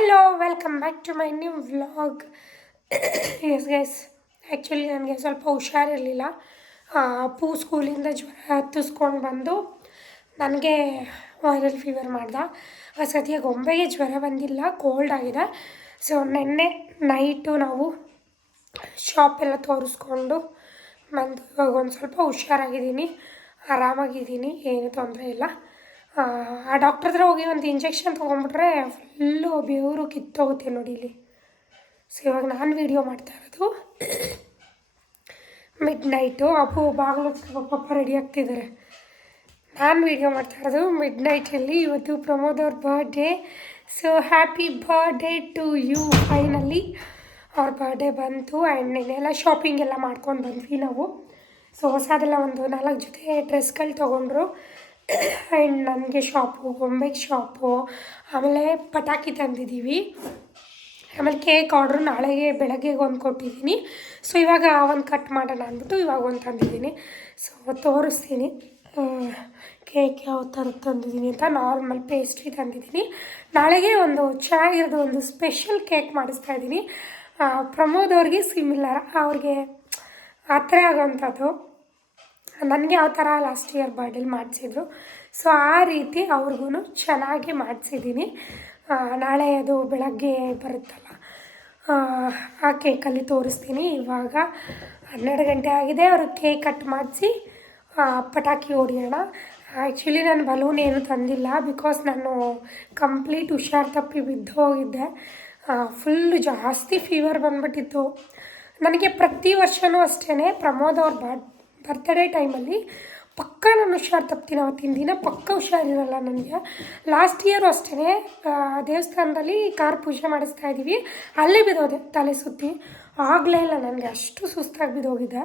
Hello welcome back to my new vlog yes guys actually ನನಗೆ ಸ್ವಲ್ಪ ಹುಷಾರಿರಲಿಲ್ಲ. ಅಪ್ಪು ಸ್ಕೂಲಿಂದ ಜ್ವರ ಹತ್ತಿಸ್ಕೊಂಡು ಬಂದು ನನಗೆ ವೈರಲ್ ಫೀವರ್ ಮಾಡ್ದ. ಆ ಸತಿಯ ಗೊಂಬೆಗೆ ಜ್ವರ ಬಂದಿಲ್ಲ ಕೋಲ್ಡ್ ಆಗಿದೆ. ಸೊ ನಿನ್ನೆ ನೈಟು ನಾವು ಶಾಪೆಲ್ಲ ತೋರಿಸ್ಕೊಂಡು ಬಂದು, ಇವಾಗ ಒಂದು ಸ್ವಲ್ಪ ಹುಷಾರಾಗಿದ್ದೀನಿ, ಆರಾಮಾಗಿದ್ದೀನಿ, ಏನೂ ತೊಂದರೆ ಇಲ್ಲ. ಆ, ಡಾಕ್ಟ್ರ ಹತ್ರ ಹೋಗಿ ಒಂದು ಇಂಜೆಕ್ಷನ್ ತೊಗೊಂಡ್ಬಿಟ್ರೆ ಫುಲ್ಲು ಬೆವರು ಕಿತ್ತೋಗುತ್ತೆ ನೋಡಿ ಇಲ್ಲಿ. ಸೊ ಇವಾಗ ನಾನು ವೀಡಿಯೋ ಮಾಡ್ತಾ ಇರೋದು. ಮಿಡ್ ನೈಟು ಅಪ್ಪು ಬಾಗಿಲು ಪಪ್ಪ ರೆಡಿ ಆಗ್ತಿದ್ದಾರೆ. ನಾನು ವೀಡಿಯೋ ಮಾಡ್ತಾ ಇರೋದು ಮಿಡ್ ನೈಟಲ್ಲಿ ಇವತ್ತು ಪ್ರಮೋದ್ ಅವ್ರ birthday so happy birthday to you finally ಅವ್ರ ಬರ್ಡೇ ಬಂತು ಆ್ಯಂಡ್ ನೆನ್ನೆಲ್ಲ ಶಾಪಿಂಗ್ ಎಲ್ಲ ಮಾಡ್ಕೊಂಡು ಬಂದ್ವಿ ನಾವು. ಸೊ ಹೊಸದೆಲ್ಲ ಒಂದು ನಾಲ್ಕು ಜೊತೆ ಡ್ರೆಸ್ಗಳು ತೊಗೊಂಡ್ರು. ಆ್ಯಂಡ್ ನನಗೆ ಶಾಪು ಗೊಂಬೆಗೆ ಶಾಪು ಆಮೇಲೆ ಪಟಾಕಿ ತಂದಿದ್ದೀವಿ ಆಮೇಲೆ ಕೇಕ್ ಆರ್ಡ್ರು ನಾಳೆಗೆ ಬೆಳಗ್ಗೆಗೆ ಒಂದು ಕೊಟ್ಟಿದ್ದೀನಿ ಸೊ ಇವಾಗ ಒಂದು ಕಟ್ ಮಾಡೋಣ ಅಂದ್ಬಿಟ್ಟು ಇವಾಗ ಒಂದು ತಂದಿದ್ದೀನಿ ಸೊ ತೋರಿಸ್ತೀನಿ. ಕೇಕ್ ಯಾವ ಥರ ತಂದಿದ್ದೀನಿ ಅಂತ. ನಾರ್ಮಲ್ ಪೇಸ್ಟ್ರಿ ತಂದಿದ್ದೀನಿ ನಾಳೆಗೆ ಒಂದು ಚೆನ್ನಾಗಿರೋದು ಒಂದು ಸ್ಪೆಷಲ್ ಕೇಕ್ ಮಾಡಿಸ್ತಾ ಇದ್ದೀನಿ ಪ್ರಮೋದ್ ಅವ್ರಿಗೆ ಸಿಮಿಲರ್ ಅವ್ರಿಗೆ ಆ ಥರ ಆಗೋವಂಥದ್ದು. ನನಗೆ ಯಾವ ಥರ ಲಾಸ್ಟ್ ಇಯರ್ ಬರ್ಡೇಲಿ ಮಾಡಿಸಿದ್ರು. ಸೊ ಆ ರೀತಿ ಅವ್ರಿಗೂ ಚೆನ್ನಾಗಿ ಮಾಡಿಸಿದ್ದೀನಿ. ನಾಳೆ ಅದು ಬೆಳಗ್ಗೆ ಬರುತ್ತಲ್ಲ ಆ, ಕೇಕಲ್ಲಿ ತೋರಿಸ್ತೀನಿ. ಇವಾಗ ಹನ್ನೆರಡು ಗಂಟೆ ಆಗಿದೆ ಅವರು ಕೇಕ್ ಕಟ್ ಮಾಡಿಸಿ ಪಟಾಕಿ ಹೊಡಿಯೋಣ. ಆ್ಯಕ್ಚುಲಿ ನಾನು ಬಲೂನ್ ಏನು ತಂದಿಲ್ಲ ಬಿಕಾಸ್ ನಾನು ಕಂಪ್ಲೀಟ್ ಹುಷಾರು ತಪ್ಪಿ ಬಿದ್ದು ಹೋಗಿದ್ದೆ. ಫುಲ್ಲು ಜಾಸ್ತಿ ಫೀವರ್ ಬಂದ್ಬಿಟ್ಟಿತ್ತು. ನನಗೆ ಪ್ರತಿ ವರ್ಷವೂ ಅಷ್ಟೇ ಪ್ರಮೋದ್ ಅವ್ರ ಬರ್ಡ್ ಬರ್ತ್ಡೇ ಟೈಮಲ್ಲಿ ಪಕ್ಕ ನಾನು ಹುಷಾರು ತಪ್ತೀನಿ ಅವತ್ತಿನ ದಿನ, ಪಕ್ಕ ಹುಷಾರಿರಲ್ಲ ನನಗೆ. ಲಾಸ್ಟ್ ಇಯರು ಅಷ್ಟೇ ದೇವಸ್ಥಾನದಲ್ಲಿ ಕಾರ್ ಪೂಜೆ ಮಾಡಿಸ್ತಾ ಇದ್ದೀವಿ. ಅಲ್ಲೇ ಬಿದ್ದೋದೆ ತಲೆ ಸುತ್ತಿ. ಆಗಲೇ ಇಲ್ಲ ನನಗೆ, ಅಷ್ಟು ಸುಸ್ತಾಗಿ ಬಿದ್ದೋಗಿದ್ದೆ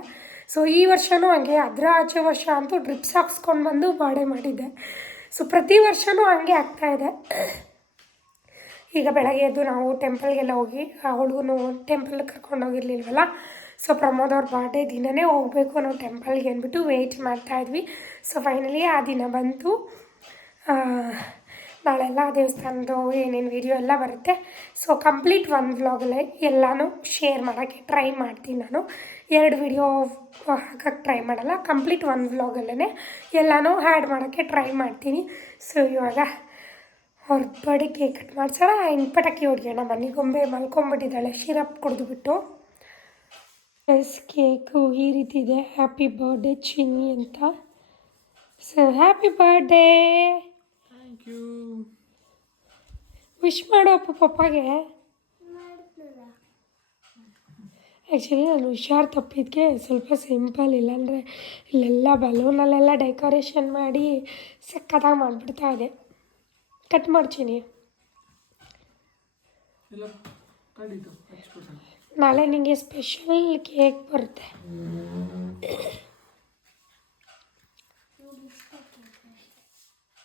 ಸೊ ಈ ವರ್ಷವೂ ಹಂಗೆ, ಅದರ ಆಚೆ ವರ್ಷ ಅಂತೂ ಡ್ರಿಪ್ಸ್ ಹಾಕ್ಸ್ಕೊಂಡು ಬಂದು ಬಾಡೆ ಮಾಡಿದ್ದೆ. ಸೊ ಪ್ರತಿ ವರ್ಷವೂ ಹಂಗೆ ಆಗ್ತಾಯಿದೆ ಈಗ ಬೆಳಗ್ಗೆ ಎದ್ದು ನಾವು ಟೆಂಪಲ್ಗೆಲ್ಲ ಹೋಗಿ, ಆ ಹುಡುಗನು ಟೆಂಪಲ್ ಕರ್ಕೊಂಡು ಹೋಗಿರ್ಲಿಲ್ವಲ್ಲ ಸೊ ಪ್ರಮೋದ್ ಅವ್ರ ಬರ್ಡೇ ದಿನವೇ ಹೋಗಬೇಕು ಅನ್ನೋ ಟೆಂಪಲ್ಗೆ ಅಂದ್ಬಿಟ್ಟು ವೆಯ್ಟ್ ಮಾಡ್ತಾಯಿದ್ವಿ ಸೊ ಫೈನಲಿ ಆ ದಿನ ಬಂತು. ನಾಳೆಲ್ಲ ದೇವಸ್ಥಾನದ್ದು ಏನೇನು ವಿಡಿಯೋ ಎಲ್ಲ ಬರುತ್ತೆ. ಸೊ ಕಂಪ್ಲೀಟ್ ಒಂದು ವ್ಲಾಗಲ್ಲೇ ಎಲ್ಲನೂ ಶೇರ್ ಮಾಡೋಕ್ಕೆ ಟ್ರೈ ಮಾಡ್ತೀನಿ ನಾನು. ಎರಡು ವಿಡಿಯೋ ಹಾಕೋಕ್ಕೆ ಟ್ರೈ ಮಾಡಲ್ಲ ಕಂಪ್ಲೀಟ್ ಒಂದು ವ್ಲಾಗಲ್ಲೇ ಎಲ್ಲನೂ ಆ್ಯಡ್ ಮಾಡೋಕ್ಕೆ ಟ್ರೈ ಮಾಡ್ತೀನಿ. ಸೊ ಇವಾಗ ಅವ್ರ ಬರ್ಡೇ ಕೇಕ್ ಕಟ್ ಮಾಡ್ಸೋಣ ಇನ್ನು ಪಟಾಕಿ ಹೊಡ್ಯೋಣ. ಮನೆ ಗೊಂಬೆ ಮಲ್ಕೊಂಬಿಟ್ಟಿದ್ದಾಳೆ, ಶಿರಪ್ ಕುಡಿದ್ಬಿಟ್ಟು. ಎಸ್ ಕೇಕು ಈ ರೀತಿ ಇದೆ. ಹ್ಯಾಪಿ ಬರ್ಡೇ ಚಿನ್ನಿ ಅಂತ. So happy birthday thank you wish ಮಾಡೋ ಅಪ್ಪ ಪಪ್ಪಾಗೆ. ಆ್ಯಕ್ಚುಲಿ ನಾನು ಹುಷಾರು ತಪ್ಪಿದ್ದಕ್ಕೆ ಸ್ವಲ್ಪ ಸಿಂಪಲ್ ಇಲ್ಲಾಂದರೆ ಇಲ್ಲೆಲ್ಲ ಬಲೂನಲ್ಲೆಲ್ಲ ಡೆಕೋರೇಷನ್ ಮಾಡಿ ಸಕ್ಕತ್ತಾಗಿ ಮಾಡಿಬಿಡ್ತಾ ಇದೆ. ಕಟ್ ಮಾಡ್ತೀನಿ ಕಡಿತು ನಾಳೆ ನಿಮಗೆ ಸ್ಪೆಷಲ್ ಕೇಕ್ ಬರುತ್ತೆ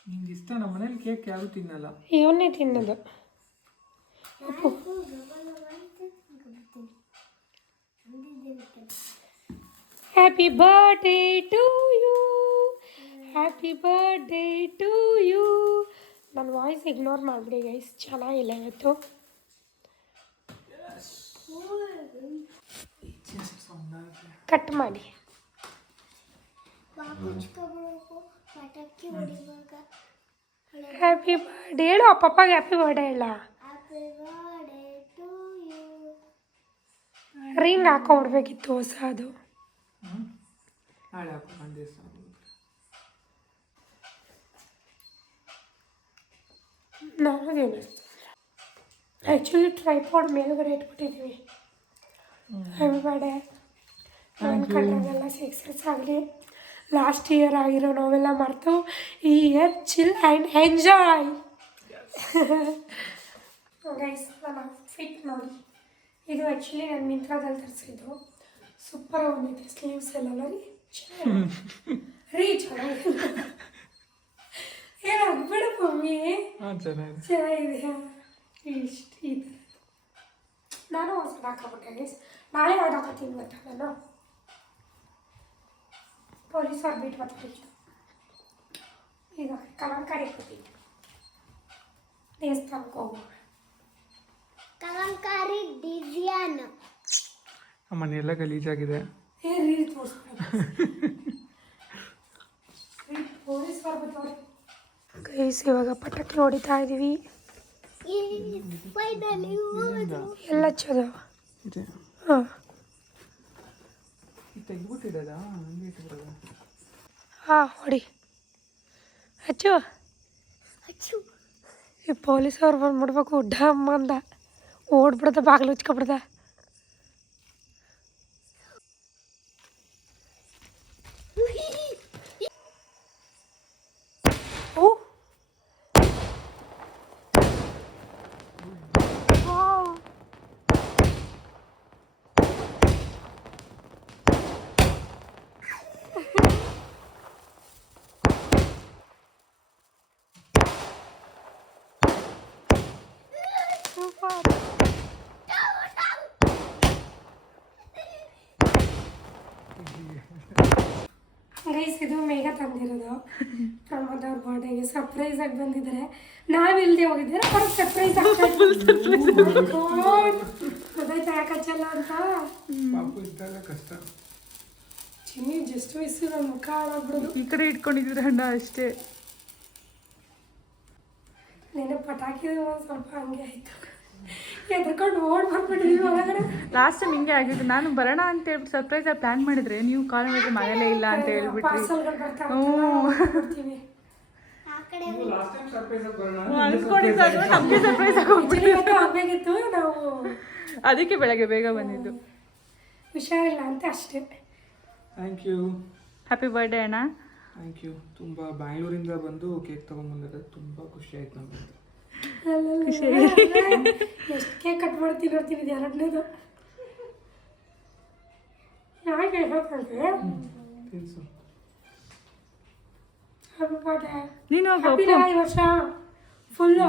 ನಿಂಗೆ ಇಷ್ಟ ನಮ್ಮ ಮನೇಲಿ ಕೇಕ್ ಯಾರು ತಿನ್ನಲ್ಲ ಇವನ್ನೇ ತಿನ್ನೋದು ಉಪ್ಪು happy birthday to you happy birthday to you ನನ್ನ ವಾಯ್ಸ್ ಇಗ್ನೋರ್ ಮಾಡಿಬಿಡಿ ಗೈಸ್ ಚೆನ್ನಾಗಿಲ್ಲ ಇವತ್ತು ಕಟ್ ಮಾಡಿ. ಹ್ಯಾಪಿ ಬರ್ಡೇ ಹೇಳು ಪಪ್ಪಾಗೆ ಹ್ಯಾಪಿ ಬರ್ಡೇ ಹೇಳ ರಿಂಗ್ ಹಾಕೊಂಡ್ಬಿಡ್ಬೇಕಿತ್ತು ಹೊಸ ಅದು ನಾನದೇನು ಆ್ಯಕ್ಚುಲಿ ಟ್ರೈಪಾಡ್ ಮೇಲುಗಡೆ ಇಟ್ಬಿಟ್ಟಿದ್ದೀವಿ. ಹ್ಯಾಪಿ ಬರ್ಡೇ ನನ್ನ ಕಣ್ಣಲ್ಲೆಲ್ಲ ಸಕ್ಸಸ್ ಆಗಲಿ. ಲಾಸ್ಟ್ ಇಯರ್ ಆಗಿರೋ ನಾವೆಲ್ಲ ಮರೆತು ಈ year chill and enjoy guys ನನ್ನ ಫಿಟ್ ನೋಡಿ. ಇದು ಆ್ಯಕ್ಚುಲಿ ನಾನು ಮಿಂತ್ರಾದಲ್ಲಿ ತರಿಸಿದ್ದು. ಸೂಪರ್ ಬಂದಿದೆ ಸ್ಲೀವ್ಸ್ ಎಲ್ಲ ರೀ ರೀ ಚೆನ್ನಾಗಿ ಏನು ಆಗ್ಬೇಡ ಮಮ್ಮಿ. ಚೆನ್ನಾಗಿದೆ. ಇಷ್ಟು ಈ ಥರ ನಾನು ಹೊಸದು ಹಾಕೊಂಬಿಟ್ಟೆ ಗೈಸ್ ನಾಳೆ ಹಾಕೋತೀನಿ ಗೊತ್ತಾ ನಾನು ಪೊಲೀಸವ್ರು ಬಿಟ್ಟು ಬರ್ತಿತ್ತು ಈಗ ಕಲಂಕಾರಿ ಹಾಕೋತೀನಿ ದೇವಸ್ಥಾನಕ್ಕೆ ಹೋಗುವಾಗ ಕಲಂಕಾರಿ ಡಿಸೈನ್ ಮನೆಯೆಲ್ಲ ಗಲೀಜಾಗಿದೆ. ಏ ರೀಲ್ ತೋರಿಸ್ತಾರೆ ಗೈಸ್ ಇವಾಗ ಪಟಾಕಿ ಹೊಡಿತಾ ಇದ್ದೀವಿ ಫೈನಲಿ ಎಲ್ಲ ಚಲೋ. ಇದೆ. ಹಾಂ. ಹೊಡಿ. ಅಚ್ಚು. ಅಚ್ಚು. ಈ ಪೊಲೀಸವ್ರು ಬಂದ್ಬಿಡ್ಬೇಕು. ಡಮ್ ಅಂದ. ಓಡ್ಬಿಡ್ದ ಬಾಗಿಲು ಹಚ್ಕೊಬಿಡ್ದ ಓ ವಾವ್. ಸೂಪರ್ ಗೈಸ್ ಇದು ಮೇಘ ತಂದಿರೋದು. ಪ್ರಮೋದ್ ಅವ್ರ ಬರ್ಡೇಗೆ ಸರ್ಪ್ರೈಸ್ ಆಗಿ ಬಂದಿದ್ದಾರೆ ನಾವಿಲ್ದೆ ಹೋಗಿದ್ದಾರೆ ಅವ್ರಿಗೆ ಸರ್ಪ್ರೈಸ್ ಗೊತ್ತಾಯ್ತಾ ಯಾಕೆ ಹಚ್ಚಲ್ಲ ಅಂತ ಕಷ್ಟ. ಚಿನ್ನಿ ಜಸ್ಟ್ ವಯಸ್ಸು ನನ್ನ ಮುಖ ಹಾಳಾಗ್ಬಿಡೋದು. ಈ ಕಡೆ ಇಟ್ಕೊಂಡಿದ್ರೆ ಅಣ್ಣ ಅಷ್ಟೇ. ನೆನೆ ಪಟಾಕಿ ಒಂದು ಸ್ವಲ್ಪ ಹಂಗೆ ಆಯ್ತು. ಎದ್ಕೊಂಡು ಓಡ್ ಬಂದ್ಬಿಟ್ಟಿದ್ವಿ ಒಳಗಡೆ. ಲಾಸ್ಟ್ ಟೈಮ್ ಹಿಂಗೆ ಆಗಿದ್ದು ನಾನು ಬರೋಣ ಅಂತ ಹೇಳ್ಬಿಟ್ಟು ಸರ್ಪ್ರೈಸ್ ಆಗಿ ಪ್ಲಾನ್ ಮಾಡಿದ್ರೆ ನೀವು ಕಾಲ್ ಮಾಡಿದ್ರೆ ಮನೇಲೇ ಇಲ್ಲ ಅಂತ ಹೇಳ್ಬಿಟ್ರಿ. ಹ್ಞೂ. ಅನ್ಕೊಂಡಿದ್ದು ನಮಗೆ ಸರ್ಪ್ರೈಸ್ ಆಗಿ ಆಗಬೇಕಿತ್ತು ನಾವು ಅದಕ್ಕೆ ಬೆಳಗ್ಗೆ ಬೇಗ ಬಂದಿದ್ದು. ಹುಷಾರಿಲ್ಲ ಅಂತ ಅಷ್ಟೇ. ಥ್ಯಾಂಕ್ ಯು ಹ್ಯಾಪಿ ಬರ್ಡೇ ಅಣ್ಣ. ಥ್ಯಾಂಕ್ ಯು ತುಂಬ ಬ್ಯಾಂಗ್ಳೂರಿಂದ ಬಂದು ಕೇಕ್ ತೊಗೊಂಬಂದಿದ್ದೆ ತುಂಬ ಖುಷಿ ಆಯ್ತು ನಮಗೆ. ಎಷ್ಟು ಕೇಕ್ ಕಟ್ ಮಾಡ್ತೀನಿ ನೋಡ್ತೀನಿ ಇದು ಎರಡನೇದು. ಯಾಕೆ ಬರ್ಡೇ ನೀನು ಈ ವರ್ಷ. ಫುಲ್ಲು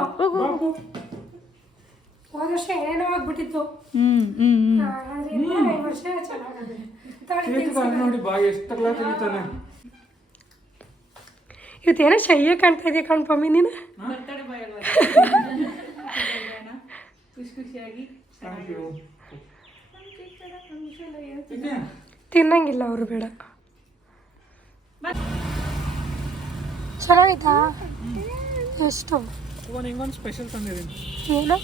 ಹೋದ ವರ್ಷ ಏನೋ ಆಗ್ಬಿಟ್ಟಿತ್ತು. ಹ್ಮ್ ಹ್ಮ್ ಹ್ಮ್. ಆದ್ರಿಂದ ಈ ವರ್ಷ ಚೆನ್ನಾಗಿದೆ. ನೋಡಿ ಬಾಯಿ ಎಷ್ಟು ತಗಲ ಇವತ್ತೇನೋ ಶಯ್ಯ ಕಾಣ್ತಾ ಇದೆಯಾ ಕಣ್ಪಮ್ಮಿ ನೀನು? ತಿನ್ನಂಗಿಲ್ಲ ಅವರು ಬೇಡ. ಚೆನ್ನಾಗಿತ್ತಾ? ಎಷ್ಟು? ಒಂದು ಹಿಂಗೊಂದು ಸ್ಪೆಷಲ್ ತಂದಿದ್ದೀನಿ. ಏನು?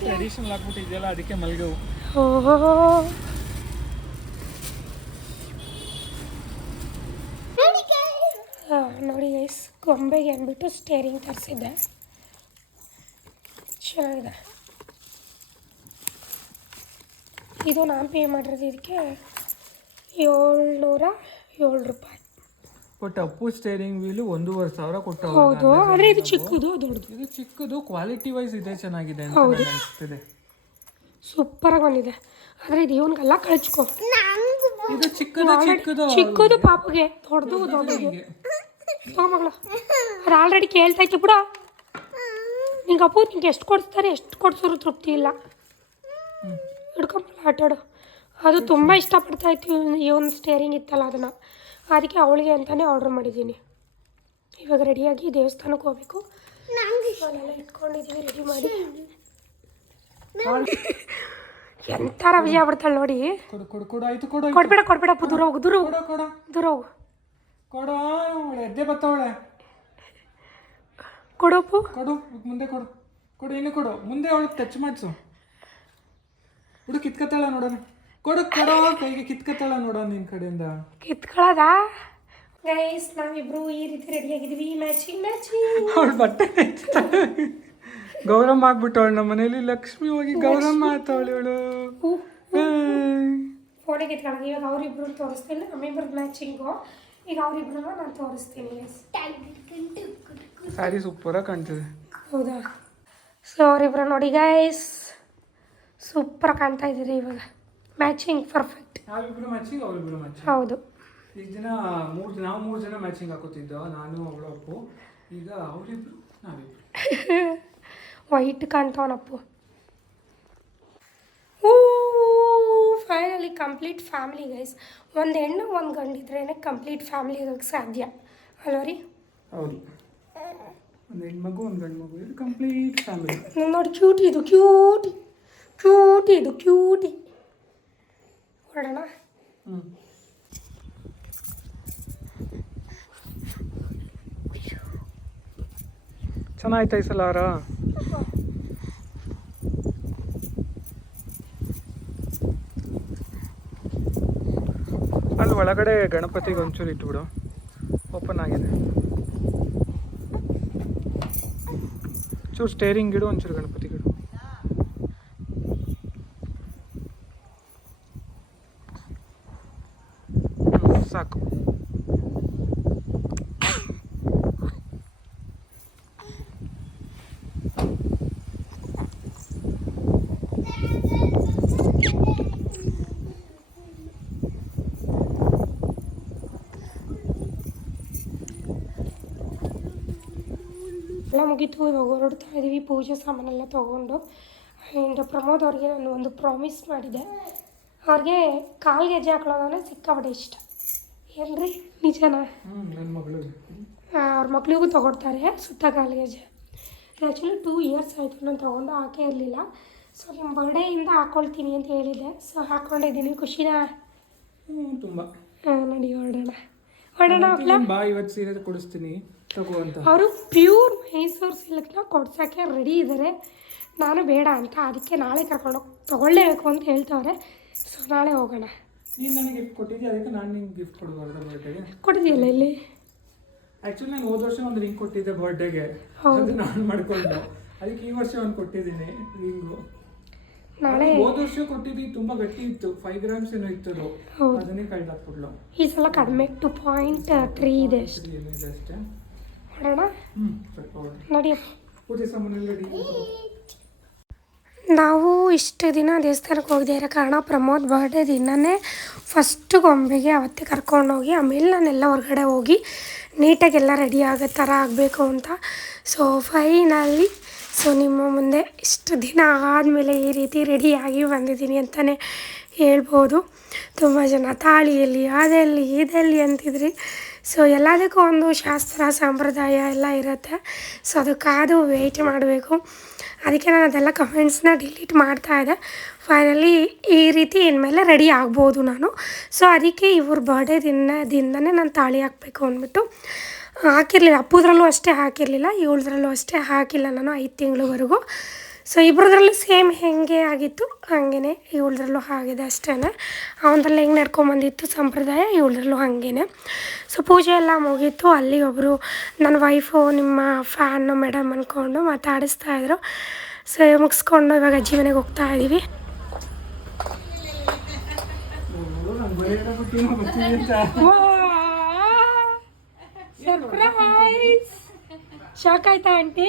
ಟ್ರೆಡಿಷನಲ್ ಆಗ್ಬಿಟ್ಟಿದೆಯಲ್ಲ ಅದಕ್ಕೆ ಮಲ್ಗವು. ಓಹೋ ನೋಡಿ guys. ಆ, ನೋಡಿ ಗೈಸ್ ಗೊಂಬೆಗೆ ಅಂದ್ಬಿಟ್ಟು ಸ್ಟೇರಿಂಗ್ ತರಿಸಿದ್ದೆ. ಚೆನ್ನಾಗಿದೆ ಇದು. ನಾನು ಪೇ ಮಾಡಿರೋದು ಇದಕ್ಕೆ ಏಳ್ನೂರ ಏಳು ರೂಪಾಯಿ. ಬಟ್ ಅಪ್ಪು ಸ್ಟೇರಿಂಗ್ ವೀಲು ಒಂದೂವರೆ ಸಾವಿರ ಕೊಟ್ಟು ಹೌದು ಆದರೆ ಇದು ಚಿಕ್ಕದು ದೊಡ್ಡದು. ಇದು ಚಿಕ್ಕದು ಕ್ವಾಲಿಟಿ ವೈಸ್ ಇದೆ ಚೆನ್ನಾಗಿದೆ ಅಂತ ಹೌದು. ನನಗೆ ಅನಿಸ್ತಿದೆ. ಸೂಪರಾಗಿ ಬಂದಿದೆ. ಆದರೆ ಇದು ಇವನಿಗೆಲ್ಲ ಕಳಿಸ್ಕೊ ಇದು ಚಿಕ್ಕದು ಚಿಕ್ಕದು. ಚಿಕ್ಕದು ಪಾಪಗೆ ದೊಡ್ಡದು ದೊಡ್ಡದು. ಮಗಳು. ಅದು ಆಲ್ರೆಡಿ ಕೇಳ್ತಾ ಇತ್ತು ಬಿಡ. ನಿಂಗೆ ಅಪ್ಪು ನಿಂಗೆ ಎಷ್ಟು ಕೊಡ್ತಾರೆ ಎಷ್ಟು ಕೊಡ್ಸೋರು ತೃಪ್ತಿ ಇಲ್ಲ. ಹಿಡ್ಕೊಂಬಲ್ಲ ಆಟಾಡು ಅದು ತುಂಬ ಇಷ್ಟಪಡ್ತಾ ಇತ್ತು ಒಂದು ಸ್ಟೇರಿಂಗ್ ಇತ್ತಲ್ಲ ಅದನ್ನು. ಅದಕ್ಕೆ ಅವಳಿಗೆ ಅಂತಲೇ ಆರ್ಡ್ರ್ ಮಾಡಿದ್ದೀನಿ. ಇವಾಗ ರೆಡಿಯಾಗಿ ದೇವಸ್ಥಾನಕ್ಕೆ ಹೋಗ್ಬೇಕು. ಅವನ್ನೆಲ್ಲ ಇಟ್ಕೊಂಡಿದ್ದೀವಿ ರೆಡಿ ಮಾಡಿ. ಎಂಥ ರವಿ ಆಗ್ಬಿಡ್ತಾಳೆ ನೋಡಿ. ಕೊಡ್ಬೇಡ ಕೊಡ್ಬೇಡ ಅಪ್ಪು ದೂರ ಹೋಗು ದೂರ ಹೋಗು. ದೂರ ಹೋಗು. ಕೊಡು ಅವಳು ಎದ್ದೆ ಬತ್ತವಳೆ. ಕೊಡಪ್ಪು. ಕೊಡು ಮುಂದೆ ಕೊಡು. ಕೊಡು ಇನ್ನು ಕೊಡು. ಮುಂದೆ ಅವಳಿಗೆ ಟಚ್ ಮಾಡಿಸು. ಹುಡು ಕಿತ್ಕತ್ತಾಳ ನೋಡೋಣ. ಕೊಡು ಕೊಡು ಕೈಗೆ ಕಿತ್ಕತ್ತಾಳ ನೋಡೋಣ ನಿನ್ನ ಕಡೆಯಿಂದ. ಕಿತ್ಕೊಳ್ಳೋದ ಗೈಸ್ ನಾವಿಬ್ರು ಈ ರೀತಿ ರೆಡಿಯಾಗಿದ್ವಿ ಮ್ಯಾಚಿಂಗ್ ಮ್ಯಾಚಿಂಗ್ ಅವಳು ಬಟ್ಟೆ ಗೌರಮ್ಮ ಆಗ್ಬಿಟ್ಟವಳು ನಮ್ಮ ಮನೇಲಿ ಲಕ್ಷ್ಮಿ ಹೋಗಿ ಗೌರಮ್ಮ ಆತವಳು ಇವಳು. ಇಟ್ಕೊಳ್ಳೋದು ಇವಾಗ ಅವರಿಬ್ರು ತೋರಿಸ್ತೀನಿ. ನಮ್ಮಿಬ್ರದ್ದು ಮ್ಯಾಚಿಂಗು ಈಗ ಅವರಿಬ್ರು ನಾನು ತೋರಿಸ್ತೀನಿ ಗೈಸ್ ಸ್ಯಾರಿ ಸೂಪರಾಗಿ ಕಾಣ್ತಿದೆ. ಹೌದಾ? ಸೊ ಅವರಿಬ್ರು ನೋಡಿ ಗೈಸ್ ಸೂಪರ್ ಕಾಣ್ತಾ ಇದ್ದೀರಿ ಇವಾಗ. ಮ್ಯಾಚಿಂಗ್ ಪರ್ಫೆಕ್ಟ್ ನಾವಿಬ್ರು ಮ್ಯಾಚಿಂಗ್ ಅವರಿಬ್ರು ಮ್ಯಾಚಿಂಗ್ ಹೌದು. ಈಗ ದಿನ ಮೂರು ಜನ ನಾವು ಮೂರು ಜನ ಮ್ಯಾಚಿಂಗ್ ಹಾಕೋತಿದ್ದೋ ನಾನು ಅವಳು ಅಪ್ಪು. ಈಗ ಅವರಿಬ್ರು ನಾವಿಬ್ರು. ವೈಟ್ ಕಾಣ್ತಾವನಪ್ಪು. Oh finally complete family guys ಒಂದು ಹೆಣ್ಣು ಒಂದು ಗಂಡಿದ್ರೇ ಕಂಪ್ಲೀಟ್ ಫ್ಯಾಮ್ಲಿ ಇರೋಕ್ಕೆ ಸಾಧ್ಯ. ಅಲ್ವ ರೀ? ಹೌದು. ಒಂದು ಹೆಣ್ಮಗು ಒಂದು ಗಂಡು ಮಗು ಇದು ಕಂಪ್ಲೀಟ್ ಫ್ಯಾಮಿಲಿ ನೋಡಿ ಕ್ಯೂಟಿ ಇದು ಕ್ಯೂಟಿ ಕ್ಯೂಟಿ ಇದು ಕ್ಯೂಟಿ ಹೊರಡೋಣ ಚೆನ್ನಾಯ್ತಾ ಈ ಸಲ ಆರ? ಒಳಗಡೆ ಗಣಪತಿಗೆ ಒಂಚೂರು ಇಟ್ಬಿಡು ಓಪನ್ ಆಗಿದೆ. ಚೂರು ಸ್ಟೇರಿಂಗ್ ಇಡು ಒಂಚೂರು ಗಣಪತಿ ಗಿಡು. ಸಾಕು. ಎಲ್ಲ ಮುಗೀತು ಇವಾಗ ಹೊರಡ್ತಾ ಇದ್ದೀವಿ ಪೂಜೆ ಸಾಮಾನೆಲ್ಲ ತೊಗೊಂಡು. ಆ್ಯಂಡ್ ಪ್ರಮೋದ್ ಅವ್ರಿಗೆ ನಾನು ಒಂದು ಪ್ರಾಮಿಸ್ ಮಾಡಿದ್ದೆ ಅವ್ರಿಗೆ ಕಾಲ್ಗೆ ಹೆಜ್ಜೆ ಹಾಕೊಳ್ಳೋದು ಅಂದರೆ ಸಿಕ್ಕಾಪಟ್ಟೆ ಇಷ್ಟ. ಏನ್ರಿ? ನಿಜನಾ? ಹ್ಞೂ ನನ್ನ ಮಗಳು. ಅವ್ರ ಮಕ್ಳಿಗೂ ತೊಗೊಡ್ತಾರೆ ಸುತ್ತ ಕಾಲ್ಗೆ ಹೆಜ್ಜೆ ಆ್ಯಕ್ಚುಲಿ ಟೂ ಇಯರ್ಸ್ ಆಯಿತು ನಾನು ತೊಗೊಂಡು ಹಾಕೇ ಇರಲಿಲ್ಲ. ಸೊ ನಿಮ್ಮ ಬರ್ಡೇಯಿಂದ ಹಾಕ್ಕೊಳ್ತೀನಿ ಅಂತ ಹೇಳಿದ್ದೆ. ಸೊ ಹಾಕ್ಕೊಂಡಿದ್ದೀನಿ ಖುಷಿನಾ? ಹ್ಞೂ ತುಂಬ. ಹಾಂ ನೋಡಿ ಹೊರಡೋಣ. ಹೊರಡೋಣ ಬಾ ಇವತ್ತು ಸೀರೆ ಕೊಡಿಸ್ತೀನಿ. ಅವರು ಪ್ಯೂರ್ ಮೈಸೂರು ಸಿಲ್ಕ್ನ ಕೊಡ್ಸೋಕ್ಕೆ ರೆಡಿ ಇದ್ದಾರೆ. ನಾನು ಬೇಡ ಅಂತ ಅದಕ್ಕೆ ನಾಳೆ ಕರ್ಕೊಂಡು ತೊಗೊಳ್ಳೇಬೇಕು ಅಂತ ಹೇಳ್ತವ್ರೆ. ಸೊ ನಾಳೆ ಹೋಗೋಣ. ನೀನು ನನಗೆ ಗಿಫ್ಟ್ ಕೊಟ್ಟಿದ್ದೆ ಅದಕ್ಕೆ ನಾನು ನಿಂಗೆ ಗಿಫ್ಟ್ ಕೊಡಬಾರ್ದು ಬರ್ಡೇಗೆ ಕೊಟ್ಟಿದೆಯಲ್ಲ ಇಲ್ಲಿ? ಆ್ಯಕ್ಚುಲಿ ನಾನು ಹೋದ ವರ್ಷ ಒಂದು ರಿಂಗ್ ಕೊಟ್ಟಿದ್ದೆ ಬರ್ಡೇಗೆ ಹೌದು. ನಾನು ಮಾಡ್ಕೊಂಡು. ಅದಕ್ಕೆ ಈ ವರ್ಷ ಒಂದು ಕೊಟ್ಟಿದ್ದೀನಿ ರಿಂಗು ನಾಳೆ ಹೋದ ವರ್ಷ ಕೊಟ್ಟಿದ್ದು ತುಂಬ ಗಟ್ಟಿ ಇತ್ತು. ಫೈವ್ ಗ್ರಾಮ್ಸ್ ಏನೋ ಇತ್ತು. ಅದನ್ನೇ ಕಳ್ದಾಕ್ಬಿಡ್ಲು ಈ ಸಲ ಕಡಿಮೆ ಟು ಪಾಯಿಂಟ್ ತ್ರೀ ಇದೆ ಅಷ್ಟೇ. ನಾವು ಇಷ್ಟು ದಿನ ದೇವಸ್ಥಾನಕ್ಕೆ ಹೋಗದೆ ಇರೋ ಕಾರಣ ಪ್ರಮೋದ್ ಬರ್ಡೇ ದಿನನೇ ಫಸ್ಟ್ ಗೊಂಬೆಗೆ ಅವತ್ತೇ ಕರ್ಕೊಂಡೋಗಿ ಆಮೇಲೆ ನಾನೆಲ್ಲ ಹೊರಗಡೆ ಹೋಗಿ ನೀಟಾಗೆಲ್ಲ ರೆಡಿ ಆಗೋ ಥರ ಆಗಬೇಕು ಅಂತ. ಸೊ ಫೈನಲಿ ಸೊ ನಿಮ್ಮ ಮುಂದೆ ಇಷ್ಟು ದಿನ ಆದಮೇಲೆ ಈ ರೀತಿ ರೆಡಿಯಾಗಿ ಬಂದಿದ್ದೀನಿ ಅಂತಲೇ ಹೇಳ್ಬೋದು. ತುಂಬ ಜನ ತಾಳಿಯಲ್ಲಿ ಅದೆಲ್ಲಿ ಇದೆಲ್ಲಿ ಅಂತಿದ್ರಿ. ಸೊ ಎಲ್ಲದಕ್ಕೂ ಒಂದು ಶಾಸ್ತ್ರ, ಸಂಪ್ರದಾಯ ಎಲ್ಲ ಇರುತ್ತೆ. ಸೊ ಅದು ಕಾದು ವೆಯ್ಟ್ ಮಾಡಬೇಕು. ಅದಕ್ಕೆ ನಾನು ಅದೆಲ್ಲ ಕಮೆಂಟ್ಸ್ನ ಡಿಲೀಟ್ ಮಾಡ್ತಾ ಇದ್ದೆ. ಫೈನಲಿ ಈ ರೀತಿ ಇನ್ಮೇಲೆ ರೆಡಿ ಆಗ್ಬೋದು ನಾನು. ಸೊ ಅದಕ್ಕೆ ಇವ್ರ ಬರ್ಡೇ ದಿನ ದಿಂದನೇ ನಾನು ತಾಳಿ ಹಾಕಬೇಕು ಅಂದ್ಬಿಟ್ಟು. ಹಾಕಿರಲಿಲ್ಲ, ಅಪ್ಪುದ್ರಲ್ಲೂ ಅಷ್ಟೇ ಹಾಕಿರಲಿಲ್ಲ, ಇವಳದ್ರಲ್ಲೂ ಅಷ್ಟೇ ಹಾಕಿಲ್ಲ ನಾನು ಐದು ತಿಂಗಳವರೆಗೂ. ಸೊ ಇಬ್ಬರದ್ರಲ್ಲೂ ಸೇಮ್ ಹೆಂಗೆ ಆಗಿತ್ತು ಹಾಗೇ ಇವಳದ್ರಲ್ಲೂ ಆಗಿದೆ ಅಷ್ಟೇ ಅವನದ್ರಲ್ಲಿ ಹೆಂಗೆ ನಡ್ಕೊಂಬಂದಿತ್ತು ಸಂಪ್ರದಾಯ ಇವಳದ್ರಲ್ಲೂ ಹಾಗೇನೆ. ಸೊ ಪೂಜೆ ಎಲ್ಲ ಮುಗೀತು, ಅಲ್ಲಿ ಒಬ್ಬರು ನನ್ನ ವೈಫು ನಿಮ್ಮ ಫ್ಯಾನು ಮೇಡಮ್ ಅಂದ್ಕೊಂಡು ಮಾತಾಡಿಸ್ತಾ ಇದ್ರು. ಸೊ ಮುಗಿಸ್ಕೊಂಡು ಇವಾಗ ಅಜ್ಜಿ ಮನೆಗೆ ಹೋಗ್ತಾ ಇದ್ದೀವಿ ಸರ್ಪ್ರೈಸ್ ಶಾಕ್ ಆಯ್ತಾ ಆಂಟಿ?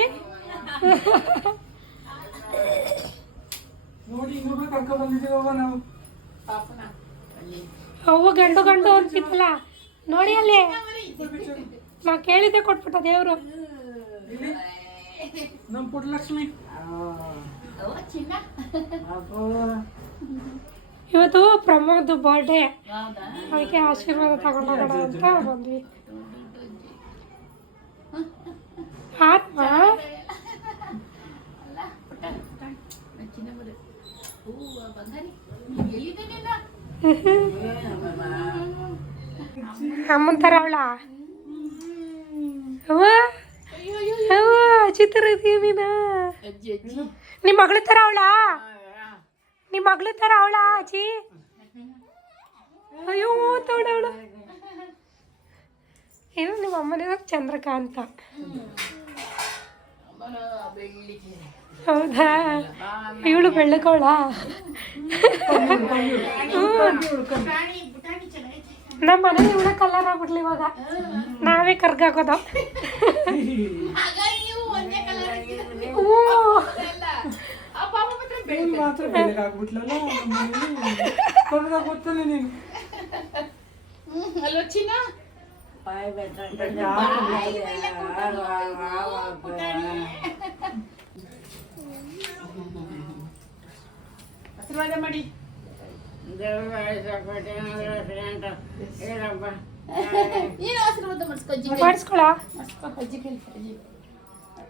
ನೋಡಿ ಇನ್ನೊಬ್ರು ಕರ್ಕೊ ಬಂದಿದ್ದೀವವ ನಾವು. ಅವ್ವ ಗಂಡು ಗಂಡು ಅಂತಿತ್ತಲ್ಲ. ನೋಡಿ ಅಲ್ಲಿ. ನಾ ಕೇಳಿದ್ದೆ ಕೊಟ್ಬಿಟ್ಟ ದೇವರು. ನಮ್ಮ ಪುಟ್ಟಲಕ್ಷ್ಮಿ. ಇವತ್ತು ಪ್ರಮೋದ್ ಬರ್ಡೇ ಅದಕ್ಕೆ ಆಶೀರ್ವಾದ ತಗೊಂಡೋಗೋಣ ಅಂತ ಬಂದ್ವಿ. ಆತ್ಮ? ಅಮ್ಮನ ಥರ ಅವಳ. ಅಜ್ಜಿ ಥರ ಇದೀಯ ನೀನು? ನಿಮ್ಮ ಮಗಳ ಥರ ಅವಳ? ನಿಮ್ಮ ಮಗಳ ಥರ ಅವಳ ಅಜ್ಜಿ? ಅಯ್ಯೋ ತವಳ ಅವಳ. ಏನು ನಿಮ್ಮ ಅಮ್ಮನ ಚಂದ್ರಕಾಂತ. ಹೌದಾ ಇವಳು ಬೆಳ್ಳಕವಳ ನಮ್ಮ ಮನೇಲಿ ಇವಳ ಕಲರ್ ಆಗ್ಬಿಡ್ಲಿ ಇವಾಗ ನಾವೇ ಕರ್ಗಾಕೋದು ಹ್ಞೂ ನೀನ್ ಮಾತ್ರ ಬೆಳಗಾಗ್ಬಿಟ್ಲಲ್ಲ ಕರ್ಗಾಗ್ಬಿಡ್ತಾನೆ ನೀನು ಆಶೀರ್ವಾದ ಮಾಡಿ ದೇವರ ಏನು ಅವಸರ ಬಂತು ಮಾಡಿಸ್ಕೊ ಅಜ್ಜಿ ಕೈ ಮಾಡಿಸ್ಕೊಳ ಮಾಡಿಸ್ಕೊ ಅಜ್ಜಿ ಕೈ ಅಜ್ಜಿ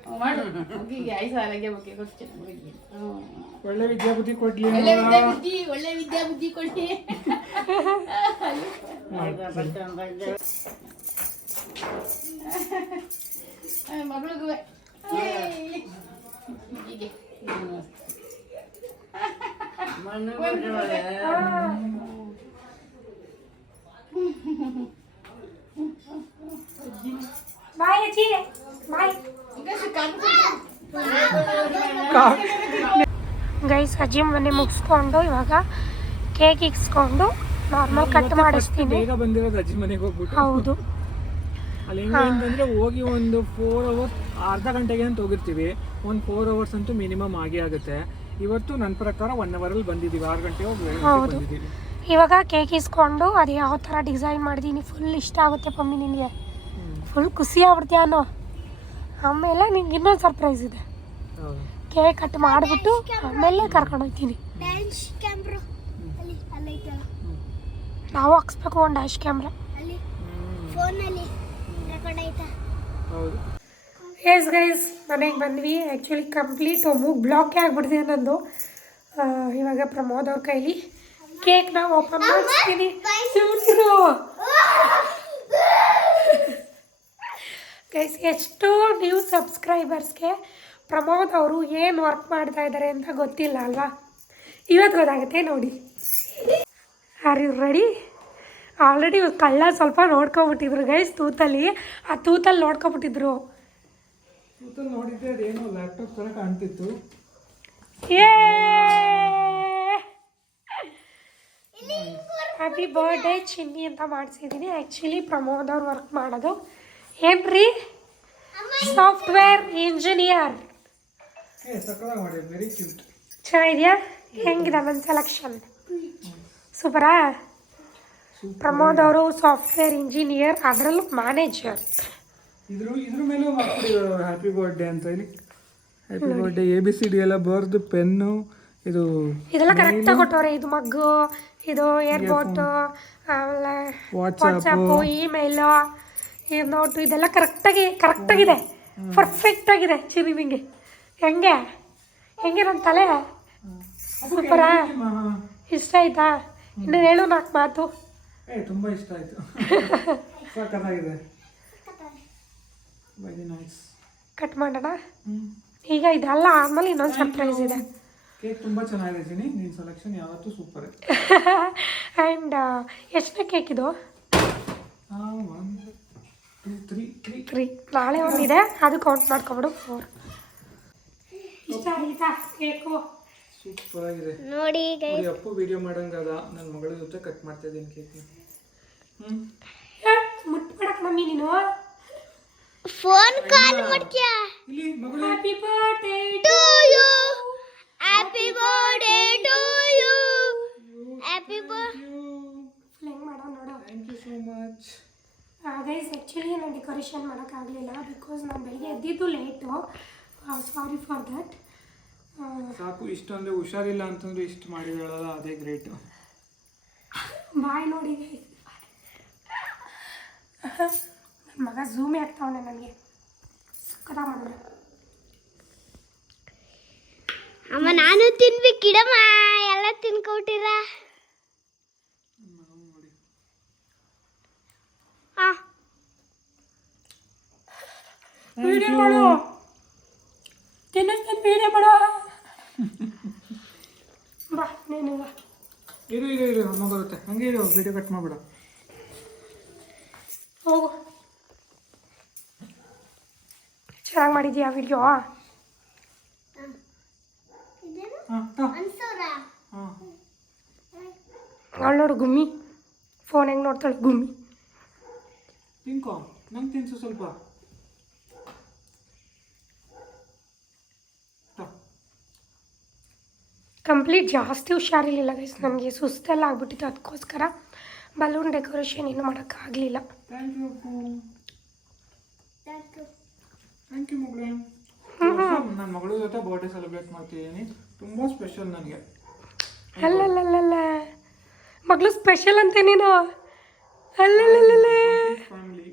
ಹ್ಞೂ, ಮಾಡು ಮಗಿಗೆ ಐದು ಆರೋಗ್ಯ ಬಗ್ಗೆ ಗೊತ್ತು ಮಗಿಗೆ ಹ್ಞೂ ಒಳ್ಳೆ ವಿದ್ಯಾಬುದ್ಧಿ ಕೊಡ್ಲಿ ಒಳ್ಳೆ ವಿದ್ಯಾ ಬುದ್ಧಿ ಒಳ್ಳೆ ವಿದ್ಯಾ ಬುದ್ಧಿ ಕೊಡಿ ಮಗಳಿಗೂ ಹೀಗೆ. ಬಾಯ್ ಅಜ್ಜಿ ಬಾಯ್. ಗೈಸ್ ಅಜ್ಜಿ ಮನೆ ಮುಗಿಸ್ಕೊಂಡು ಇವಾಗ ಕೇಕ್ ಇಕ್ಸ್ಕೊಂಡು ನಾರ್ಮಲ್ ಕಟ್ ಮಾಡಿಸ್ತೀನಿ. ಬೇಗ ಬಂದಿರೋದು ಅಜ್ಜಿ ಮನೆಗೆ ಹೋಗ್ಬಿಟ್ಟು. ಹೌದು. ಅಲ್ಲಿ ಹೆಂಗೆ ಅಂತಂದ್ರೆ ಹೋಗಿ ಒಂದು ಫೋರ್ ಅವರ್ಸ್ ಅರ್ಧ ಗಂಟೆಗೆ ಅಂತ ಹೋಗಿರ್ತೀವಿ. ಒಂದು ಫೋರ್ ಅವರ್ಸ್ ಅಂತೂ ಮಿನಿಮಮ್ ಆಗೇ ಆಗುತ್ತೆ. ಇವತ್ತು ನನ್ನ ಪ್ರಕಾರ ಒನ್ ಅವರಲ್ಲಿ ಬಂದಿದ್ದೀವಿ. ಆರು ಗಂಟೆ ಹೋಗಿ ಹೌದು. ಬಂದಿದ್ದೀವಿ. ಇವಾಗ ಕೇಕ್ ಇಸ್ಕೊಂಡು ಅದು ಯಾವ ಥರ ಡಿಸೈನ್ ಮಾಡಿದ್ದೀನಿ ಫುಲ್ ಇಷ್ಟ ಆಗುತ್ತೆ ಪಮ್ಮಿ ನಿನಗೆ. ಫುಲ್ ಖುಷಿ ಆಗ್ಬಿಡ್ತೀಯ ಅನ್ನೋ. ಆಮೇಲೆ ನಿಂಗೆ ಇನ್ನೊಂದು ಸರ್ಪ್ರೈಸ್ ಇದೆ. ಹೌದು. ಕೇಕ್ ಕಟ್ ಮಾಡಿಬಿಟ್ಟು ಆಮೇಲೆ ಕರ್ಕೊಂಡು ಹೋಗ್ತೀನಿ. ಅಲ್ಲಿ ನಾವು ಹಾಕ್ಸ್ಬೇಕು ಒಂದು ಡ್ಯಾಶ್ ಕ್ಯಾಮ್ರಾ ಅಲ್ಲಿ ಫೋನಲ್ಲಿ ರೆಕಾರ್ಡ್ ಆಯ್ತಾ ಹೌದು. ಎಸ್ ಗೈಸ್ ಮನೆಗೆ ಬಂದ್ವಿ. ಆ್ಯಕ್ಚುಲಿ ಕಂಪ್ಲೀಟ್ ಮೂಗ್ ಬ್ಲಾಕೇ ಆಗಿಬಿಡ್ತಿದೆ ನಂದು. ಆ, ಇವಾಗ ಪ್ರಮೋದ್ ಅವ್ರ ಕೈಲಿ ಕೇಕ್ನ ಓಪನ್ ಮಾಡಿಸ್ತೀನಿ. ಗೈಸ್ ಎಷ್ಟೋ ನ್ಯೂ ಸಬ್ಸ್ಕ್ರೈಬರ್ಸ್ಗೆ ಪ್ರಮೋದ್ ಅವರು ಏನು ವರ್ಕ್ ಮಾಡ್ತಾ ಇದ್ದಾರೆ ಅಂತ ಗೊತ್ತಿಲ್ಲ ಅಲ್ವಾ? ಇವತ್ತು ಗೊತ್ತಾಗುತ್ತೆ ನೋಡಿ. ಆರ್ ಯು ರೆಡಿ ಆಲ್ರೆಡಿ ಕಳ್ಳ ಸ್ವಲ್ಪ ನೋಡ್ಕೊಬಿಟ್ಟಿದ್ರು ಗೈಸ್ ತೂತಲ್ಲಿ. ಆ ತೂತಲ್ಲಿ ನೋಡ್ಕೊಬಿಟ್ಟಿದ್ರು. ಕೂತಲ್ಲಿ ನೋಡಿದ್ದೆ ಅದೇನೋ ಲ್ಯಾಪ್ಟಾಪ್ ಥರ ಕಾಣ್ತಿತ್ತು. ಹ್ಯಾಪಿ ಬರ್ಡೇ ಚಿನ್ನಿ ಅಂತ ಮಾಡಿಸಿದ್ದೀನಿ ಆ್ಯಕ್ಚುಲಿ ಪ್ರಮೋದ್ ಅವ್ರು ವರ್ಕ್ ಮಾಡೋದು. ಏನ್ರಿ? ಸಾಫ್ಟ್ವೇರ್ ಇಂಜಿನಿಯರ್ ಏ ಚೆನ್ನಾಗಿದೆಯಾ? ಹೆಂಗಿದೆ ನನ್ನ ಸೆಲೆಕ್ಷನ್ ಸೂಪರಾ? ಪ್ರಮೋದ್ ಅವರು ಸಾಫ್ಟ್ವೇರ್ ಇಂಜಿನಿಯರ್ ಅದರಲ್ಲೂ ಮ್ಯಾನೇಜರ್ ಇದ್ರ ಇದ್ರ ಮೇಲೂ ಹ್ಯಾಪಿ ಬರ್ಡೇ ಅಂತ. ಹೇಳಿ happy birthday A B C D ಎಲ್ಲ ಬರೆದು ಪೆನ್ನು ಇದು ಇದೆಲ್ಲ ಕರೆಕ್ಟಾಗಿ ಕೊಟ್ಟವ್ರೆ ಇದು ಮಗ್ಗು ಇದು ಏರ್ಬೋಟು ಆಮೇಲೆ ವಾಟ್ಸಪ್ಪು ಇಮೇಲು ಈ ನೋಟು ಇದೆಲ್ಲ ಕರೆಕ್ಟಾಗಿ ಕರೆಕ್ಟಾಗಿದೆ ಪರ್ಫೆಕ್ಟಾಗಿದೆ ಚಿರಿ ನಿಂಗೆ ಹೆಂಗೆ? ಹೆಂಗೆ ನನ್ನ ತಲೆ? ಸೂಪರಾ? ಇಷ್ಟ ಆಯ್ತಾ? ಇನ್ನು ಹೇಳು ನಾಲ್ಕು ಮಾತು? ಏ ತುಂಬ ಇಷ್ಟ ಆಯಿತು. ಸಾಕಾಗಿದೆ ವೆರಿ ನೈಸ್ ಕಟ್ ಮಾಡೋಣ? ಈಗ ಇದೆಲ್ಲ ಆದ್ಮೇಲೆ ಇನ್ನೊಂದು ಸರ್ಪ್ರೈಸ್ ಇದೆ. ಕೇಕ್ ತುಂಬ ಚೆನ್ನಾಗಿದೆ ಜಿನಿ. ನಿನ್ನ ಸೆಲೆಕ್ಷನ್ ಯಾವತ್ತೂ ಸೂಪರ್ ಆ್ಯಂಡ್ ಎಷ್ಟು ಕೇಕ್ ಇದು? ತ್ರೀ ನಾಳೆ ಒಂದಿದೆ. ಅದು ಕೌಂಟ್ ಮಾಡ್ಕೊಬಿಡು. ಫೋರ್ ಇಷ್ಟ ಆಯ್ತಾ ಕೇಕು ಸೂಪರ್ ಆಗಿದೆ ನೋಡಿ ಗೈಸ್ ಅಪ್ಪು ವಿಡಿಯೋ ಮಾಡಂಗದ. ನನ್ನ ಮಗಳ ಜೊತೆ ಕಟ್ ಮಾಡ್ತಾ ಇದ್ದೀನಿ ಕೇಕ್ ಹ್ಮ್? ಮುಟ್ಬೇಡಕ್ಕೆ ಮಮ್ಮಿ ನೀನು. ಫೋನ್ ಕಾಲ್ ಮಾಡ್ತೀಯಾ? ಇಲ್ಲಿ ಮಗಳು. Happy birthday to you happy birthday to you happy birthday ಫ್ಲಿಂಗ್ ಮಾಡೋ ನೋಡು. Thank you so much guys actually ನಾನು ಡೆಕೋರೇಷನ್ ಮಾಡೋಕ್ಕಾಗಲಿಲ್ಲ ಬಿಕಾಸ್ ನಾನು ಬೆಳಿಗ್ಗೆ ಎದ್ದಿದ್ದು ಲೇಟು ಸಾರಿ ಫಾರ್ ದಟ್ ಸಾಕು ಇಷ್ಟೊಂದು ಹುಷಾರಿಲ್ಲ ಅಂತಂದ್ರೆ ಇಷ್ಟು ಮಾಡಿದಳಲ್ಲ ಅದೇ ಗ್ರೇಟ್ ಬಾಯ್ ನೋಡಿ. ನನ್ನ ಮಗ ಝೂಮೇ ಆಗ್ತಾವನೆ ನನಗೆ. ಕದ ಮಾಡೋಣ ಅಮ್ಮ ನಾನು ತಿನ್ಬೇಕಿಡಮ್ಮ ಎಲ್ಲ ತಿನ್ಕೊಟ್ಟಿರ? ವಿಡಿಯೋ ಮಾಡು ತಿನ್ನಿಸ್ತೀನಿ ವಿಡಿಯೋ ಮಾಡು ಬಾ ನೀನು ಬಾ. ಇರು ಇರು ಇರು ಅಮ್ಮ ಬರುತ್ತೆ. ಹಂಗೆ ಇರು ವಿಡಿಯೋ ಕಟ್ ಮಾಡ್ಬಿಡು. ಹೋಗು. ಚೆನ್ನಾಗಿ ಮಾಡಿದ್ಯಾ ವಿಡಿಯೋ ಇದೇನು? ಹಾಂ ಹಾಂ. ಅನ್ಸೋರ? ಹಾಂ. ಅವಳು ನೋಡು ಗುಮ್ಮಿ. ಫೋನ್ ಹೆಂಗೆ ನೋಡ್ತಾಳೆ? ಗುಮ್ಮಿ. ತಿನ್ಕೋ. ನಂಗೆ ತಿನ್ಸು ಸ್ವಲ್ಪ. ಕಂಪ್ಲೀಟ್ ಜಾಸ್ತಿ ಹುಷಾರಿರಲಿಲ್ಲ ಗೈಸ್ ನನಗೆ ಸುಸ್ತೆಲ್ಲ ಆಗ್ಬಿಟ್ಟಿತ್ತು. ಅದಕ್ಕೋಸ್ಕರ ಬಲೂನ್ ಡೆಕೋರೇಷನ್ ಏನು ಮಾಡೋಕ್ಕಾಗಲಿಲ್ಲ thank you Appu. Thank you thank you ನನ್ನ ಮಗಳ ಜೊತೆ ಬರ್ಡೇ ಸೆಲೆಬ್ರೇಟ್ ಮಾಡ್ತಿದ್ದೀನಿ. ತುಂಬ ಸ್ಪೆಷಲ್ ನನಗೆ. ಅಲ್ಲಲ್ಲಲ್ಲ ಮಗಳು ಸ್ಪೆಷಲ್ ಅಂತೆ ನೀನು ಅಲ್ಲಲ್ಲಲ್ಲೇ ಫ್ಯಾಮಿಲಿ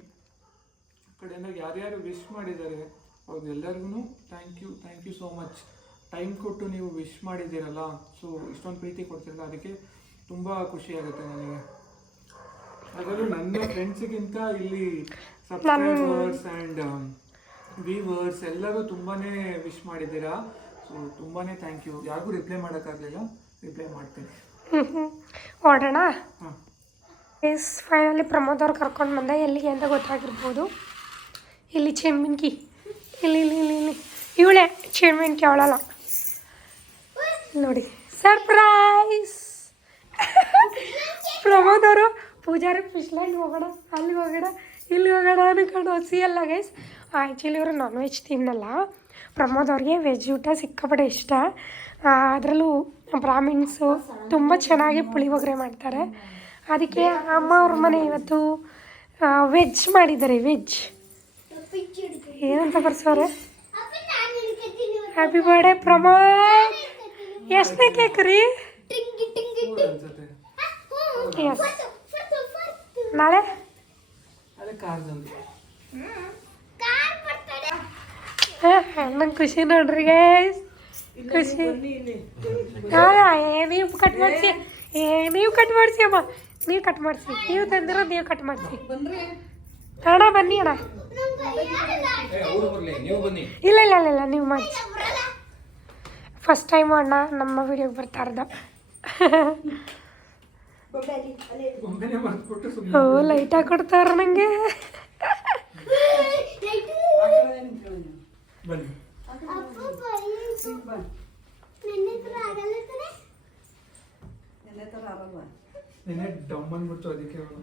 ಕಡೆಯಿಂದ ಯಾರ್ಯಾರು ವಿಶ್ ಮಾಡಿದ್ದಾರೆ ಅವ್ರಿಗೆಲ್ಲರಿಗೂ thank you thank you so much time ಕೊಟ್ಟು ನೀವು ವಿಶ್ ಮಾಡಿದ್ದೀರಲ್ಲ ಸೊ ಇಷ್ಟೊಂದು ಪ್ರೀತಿ ಕೊಡ್ತೀರಲ್ಲ ಅದಕ್ಕೆ ತುಂಬ ಖುಷಿ ಆಗುತ್ತೆ ನನಗೆ. ಅದರಲ್ಲೂ ನನ್ನ ಫ್ರೆಂಡ್ಸಿಗಿಂತ ಇಲ್ಲಿ ಸಬ್ಸ್ಕ್ರೈಬರ್ಸ್ ಆ್ಯಂಡ್ ವೀವರ್ಸ್ ಎಲ್ಲರೂ ತುಂಬಾ ವಿಶ್ ಮಾಡಿದ್ದೀರಾ? ಸೊ ತುಂಬಾ ಥ್ಯಾಂಕ್ ಯು ಯಾರಿಗೂ ರಿಪ್ಲೈ ಮಾಡೋಕ್ಕಾಗಲಿಲ್ಲ ರಿಪ್ಲೈ ಮಾಡ್ತೀನಿ. ಹ್ಞೂ ಎಸ್ ಫೈನಲಿ ಪ್ರಮೋದ್ ಅವ್ರು ಕರ್ಕೊಂಡು ಬಂದೆ. ಎಲ್ಲಿಗೆ ಅಂತ ಗೊತ್ತಾಗಿರ್ಬೋದು. ಇಲ್ಲಿ ಚೆಮ್ಮಿನ್ಕಿ ಇಲ್ಲಿ ಇಲ್ಲಿ ಇಲ್ಲಿ ಇಲ್ಲಿ. ಇವಳೆ ಚೆಮ್ಮಿನ್ಕಿ ಅವಳಲ್ಲ. ನೋಡಿ ಸರ್ಪ್ರೈಸ್ ಪ್ರಮೋದ್ ಅವರು ಪೂಜಾರಿ ಫಿಶ್ಲ್ಯಾಂಡ್ ಹೋಗೋಣ ಅಲ್ಲಿ ಹೋಗೋಣ ಇಲ್ಲಿ ಹೋಗೋಣ ಅನ್ಕೊಂಡು ಸಿ ಅಲ್ಲ ಗೈಸ್ ಆ್ಯಕ್ಚುಲಿ ಇವರು ನಾನ್ ವೆಜ್ ತಿನ್ನಲ್ಲ ಪ್ರಮೋದ್ ಅವ್ರಿಗೆ ವೆಜ್ ಊಟ ಸಿಕ್ಕಾಪಟ್ಟೆ ಇಷ್ಟ. ಅದರಲ್ಲೂ ಬ್ರಾಹ್ಮಿಣ್ಸು ತುಂಬ ಚೆನ್ನಾಗಿ ಪುಳಿಯೋಗರೆ ಮಾಡ್ತಾರೆ. ಅದಕ್ಕೆ ಅಮ್ಮ ಅವ್ರ ಮನೆ ಇವತ್ತು ವೆಜ್ ಮಾಡಿದ್ದಾರೆ ವೆಜ್ ಏನಂತ ಬರ್ಸೋರೆ? ಅಪ್ಪ ಹ್ಯಾಪಿ ಬರ್ಡೇ ಪ್ರಮೋದ್! ಎಷ್ಟನೇ ಕೇಕ್ ರೀ ಟಿಂಗಿ ಟಿಂಗಿ ಅನ್ಸುತ್ತೆ ಎಸ್ ಫತ್ತು ಫತ್ತು ನಾಳೆ ಅದೇ ಕಾರ್ದಂದು ಕಾರ್ ಬರ್ತಡೆ ನಂಗೆ ಖುಷಿ ನೋಡ್ರಿ ಗೈಸ್ ಖುಷಿ ಹಾ, ಏ ನೀವು ಕಟ್ ಮಾಡಿಸಿ ಏ ನೀವು ಕಟ್ ಮಾಡಿಸಿ ಅಮ್ಮ ನೀವು ಕಟ್ ಮಾಡಿಸಿ ನೀವು ತಂದಿರೋ ನೀವು ಕಟ್ ಮಾಡಿಸಿ ಅಣ್ಣ ಬನ್ನಿ ಅಣ್ಣ ಇಲ್ಲ ಇಲ್ಲ ಇಲ್ಲ ಇಲ್ಲ ನೀವು ಮಾಡಿಸಿ ಫಸ್ಟ್ ಟೈಮ್ ಅಣ್ಣ ನಮ್ಮ ವಿಡಿಯೋಗೆ ಬರ್ತಾ ಇರ್ದ. ಓ ಲೈಟಾಗಿ ಹಾಕೊಡ್ತಾರ ನನಗೆ ನಿನ್ನೆಲ್ಲ ಬೆಳಗ್ಗೆ ಹತ್ರ ಆಗಲ್ಲ ತಾನೆ ನಿನ್ನೆ ಡಮ್ ಅಂದ್ಬಿಡ್ತು ಅದಕ್ಕೆ ಅವನು